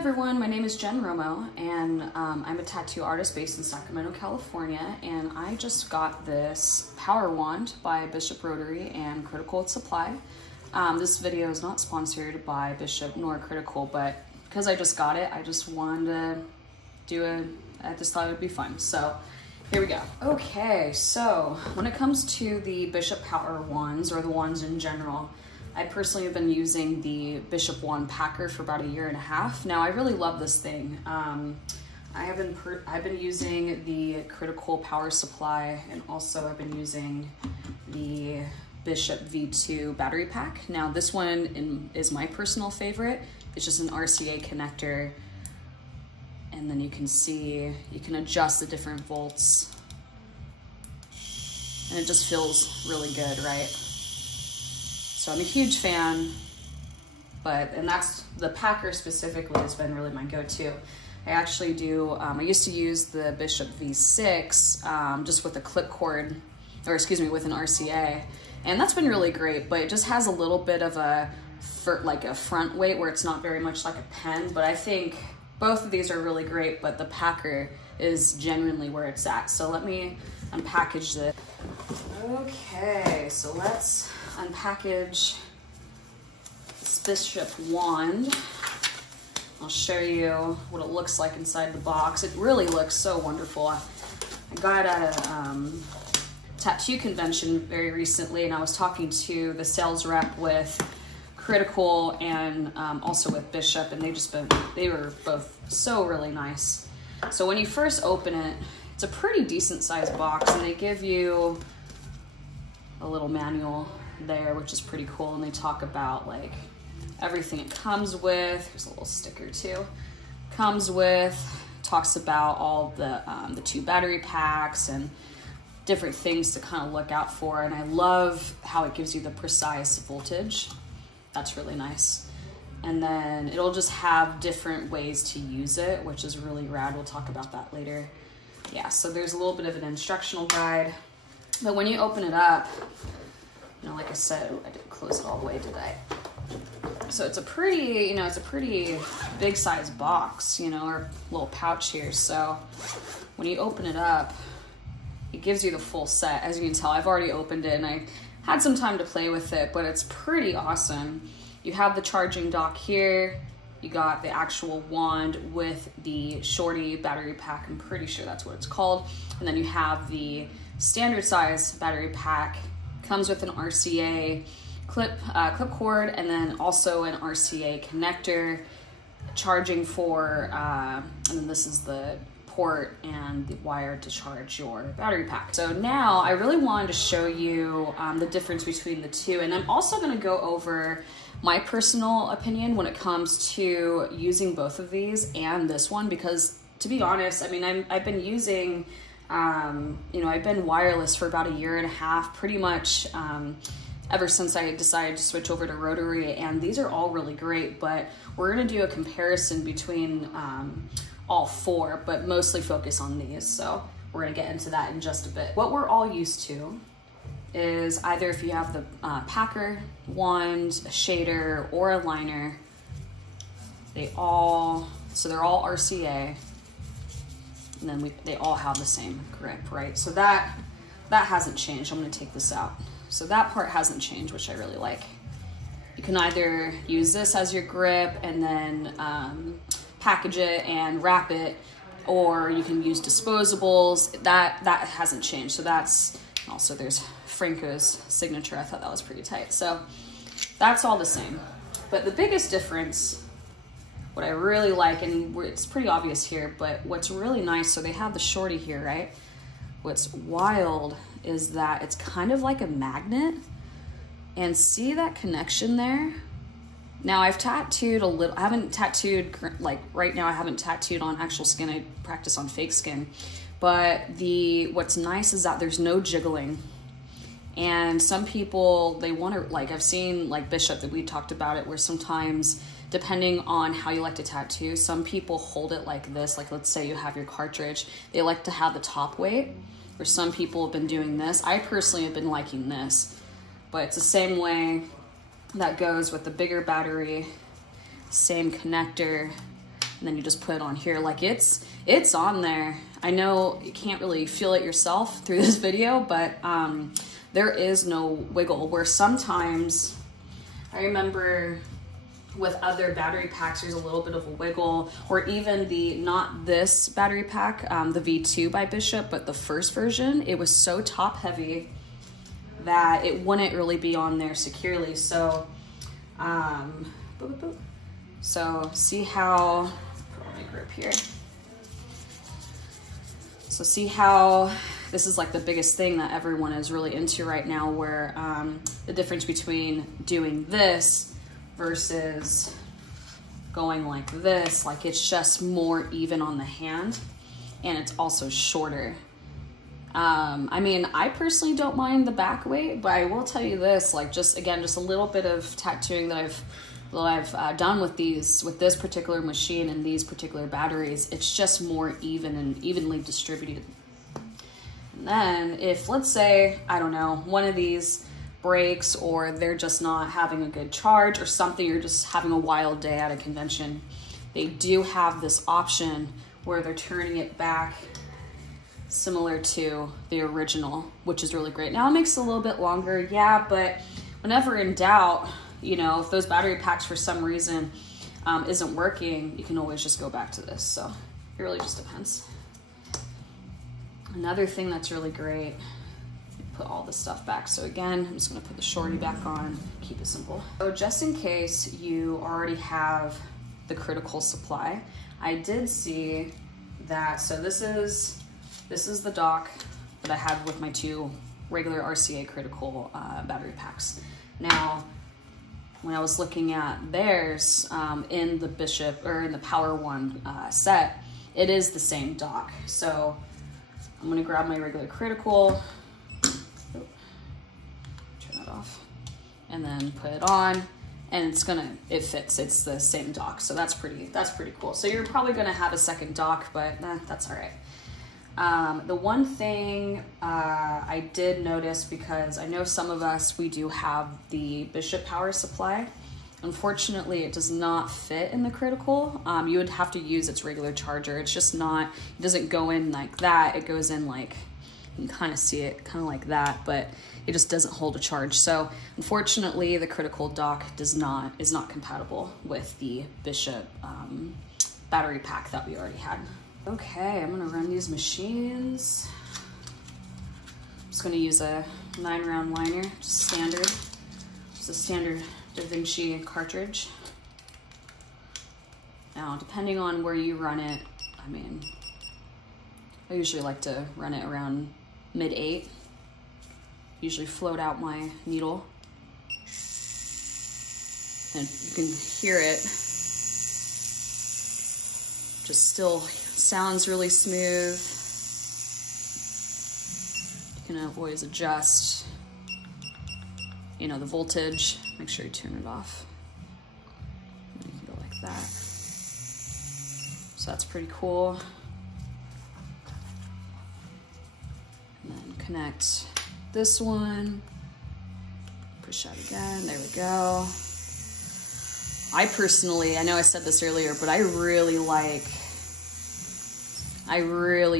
everyone, my name is Jen Romo, and I'm a tattoo artist based in Sacramento, California, and I just got this power wand by Bishop Rotary and Critical Supply. This video is not sponsored by Bishop nor Critical, but because I just got it, I just wanted to do it. I just thought it would be fun, so here we go. Okay, so when it comes to the Bishop power wands, or the wands in general, I personally have been using the Bishop Wand Packer for about 1.5 years. Now, I really love this thing. I've been using the Critical Power Supply, and also I've been using the Bishop V2 battery pack. Now, this one is my personal favorite. It's just an RCA connector, and then you can see, you can adjust the different volts, and it just feels really good, right? So I'm a huge fan, and that's, the Packer specifically has been really my go-to. I actually do, I used to use the Bishop V6 just with a clip cord, or excuse me, with an RCA, and that's been really great, but it just has a little bit of a front weight where it's not very much like a pen, but I think both of these are really great, but the Packer is genuinely where it's at. So let me unpackage this. Okay, so let's unpackage this Bishop wand. I'll show you what it looks like inside the box. It really looks so wonderful. I got at a tattoo convention very recently, and I was talking to the sales rep with Critical and also with Bishop, and they were both so really nice. So when you first open it, it's a pretty decent sized box, and they give you a little manual there, which is pretty cool, and they talk about like everything it comes with. There's a little sticker too. Comes with, talks about all the 2 battery packs and different things to kind of look out for, and I love how it gives you the precise voltage. That's really nice. And then it'll just have different ways to use it, which is really rad. We'll talk about that later. Yeah, so there's a little bit of an instructional guide, but when you open it up, you know, like I said, I didn't close it all the way, did I? So it's a pretty, you know, it's a pretty big size box, you know, or little pouch here. So when you open it up, it gives you the full set. As you can tell, I've already opened it and I had some time to play with it, but it's pretty awesome. You have the charging dock here. You got the actual wand with the Shorty battery pack. I'm pretty sure that's what it's called. And then you have the standard size battery pack. Comes with an RCA clip cord, and then also an RCA connector, charging for, and then this is the port and the wire to charge your battery pack. So now I really wanted to show you the difference between the two, and I'm also going to go over my personal opinion when it comes to using both of these and this one, because to be honest, I mean, I've been using, you know, I've been wireless for about 1.5 years, pretty much ever since I decided to switch over to rotary, and these are all really great, but we're gonna do a comparison between all 4, but mostly focus on these. So we're gonna get into that in just a bit. What we're all used to is either if you have the Packer wand, a shader, or a liner, they're all RCA, and then they all have the same grip, right? So that hasn't changed. I'm gonna take this out. So that part hasn't changed, which I really like. You can either use this as your grip and then package it and wrap it, or you can use disposables. That hasn't changed. So that's, also there's Franco's signature. I thought that was pretty tight. So that's all the same. But the biggest difference, what I really like, and it's pretty obvious here, but what's really nice, so they have the Shorty here, right? What's wild is that it's kind of like a magnet, and see that connection there? Now I've tattooed a little, I haven't tattooed, like right now I haven't tattooed on actual skin, I practice on fake skin, but what's nice is that there's no jiggling. And some people, they want to, like I've seen like Bishop, that we talked about it, where sometimes depending on how you like to tattoo, some people hold it like this, like let's say you have your cartridge, they like to have the top weight, or some people have been doing this. I personally have been liking this, but it's the same way that goes with the bigger battery, same connector, and then you just put it on here. Like it's on there. I know you can't really feel it yourself through this video, but there is no wiggle, where sometimes I remember with other battery packs, there's a little bit of a wiggle, or even the, not this battery pack, the V2 by Bishop, but the first version, it was so top heavy that it wouldn't really be on there securely. So, so see how, put on my grip here. So see how this is like the biggest thing that everyone is really into right now, where the difference between doing this versus going like this, like it's just more even on the hand, and it's also shorter. I mean, I personally don't mind the back weight, but I will tell you this, like just again, just a little bit of tattooing that I've done with this particular machine and these particular batteries, it's just more even and evenly distributed. And then if, let's say, I don't know, one of these breaks, or they're just not having a good charge or something, you're just having a wild day at a convention, they do have this option where they're turning it back similar to the original, which is really great. Now it makes it a little bit longer, yeah, but whenever in doubt, you know, if those battery packs for some reason isn't working, you can always just go back to this. So it really just depends. Another thing that's really great, put all this stuff back. So again, I'm just gonna put the Shorty back on, keep it simple. So just in case you already have the critical supply, I did see that, so this is the dock that I had with my two regular RCA critical battery packs. Now, when I was looking at theirs in the Bishop, or in the Power One set, it is the same dock. So I'm gonna grab my regular critical, turn that off, and then put it on, and it fits, it's the same dock. So that's pretty cool. So you're probably gonna have a second dock, but that's all right. The one thing I did notice, because I know some of us, we do have the Bishop power supply. Unfortunately, it does not fit in the critical. You would have to use its regular charger. It's just not, it doesn't go in like that. It goes in like, you can kind of see it kind of like that, but it just doesn't hold a charge. So unfortunately, the critical dock is not compatible with the Bishop battery pack that we already had. Okay, I'm gonna run these machines. I'm just gonna use a 9-round liner, just standard. It's a standard Da Vinci cartridge. Now, depending on where you run it, I mean, I usually like to run it around mid-8. Usually float out my needle. And you can hear it. Just still sounds really smooth. You can always adjust, you know, the voltage. Make sure you turn it off. And you can go like that. So that's pretty cool. And then connect this one. Push out again, there we go. I personally, I know I said this earlier, but I really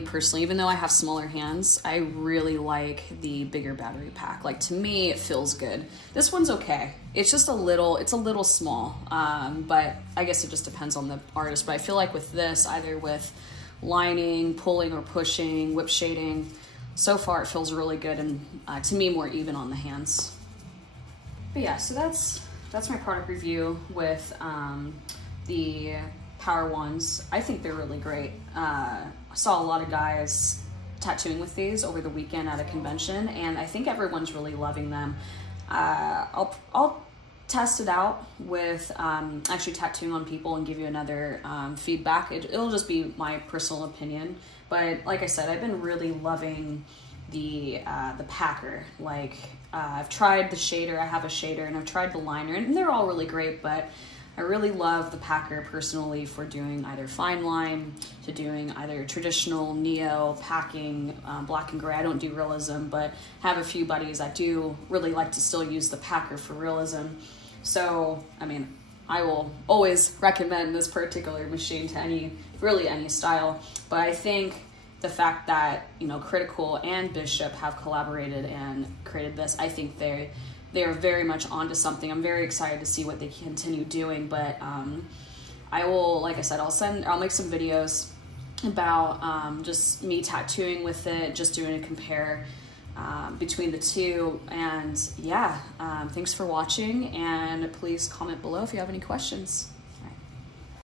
personally, even though I have smaller hands, I really like the bigger battery pack. Like, to me, it feels good. This one's okay. It's just it's a little small, but I guess it just depends on the artist. But I feel like with this, either with lining, pulling or pushing, whip shading, so far it feels really good, and to me, more even on the hands. But yeah, so that's my product review with the Power Ones. I think they're really great. I saw a lot of guys tattooing with these over the weekend at a convention, and I think everyone's really loving them. I'll test it out with actually tattooing on people and give you another feedback. It'll just be my personal opinion, but like I said, I've been really loving the packer. Like, I've tried the shader, I have a shader, and I've tried the liner, and they're all really great, but I really love the packer personally for doing either fine line, to doing either traditional neo packing, black and gray. I don't do realism, but have a few buddies that do really like to still use the packer for realism. So, I mean, I will always recommend this particular machine to really any style. But I think the fact that, you know, Critical and Bishop have collaborated and created this, I think they are very much onto something. I'm very excited to see what they continue doing. But I will, like I said, I'll make some videos about just me tattooing with it, just doing a compare between the two. And yeah, thanks for watching, and please comment below if you have any questions.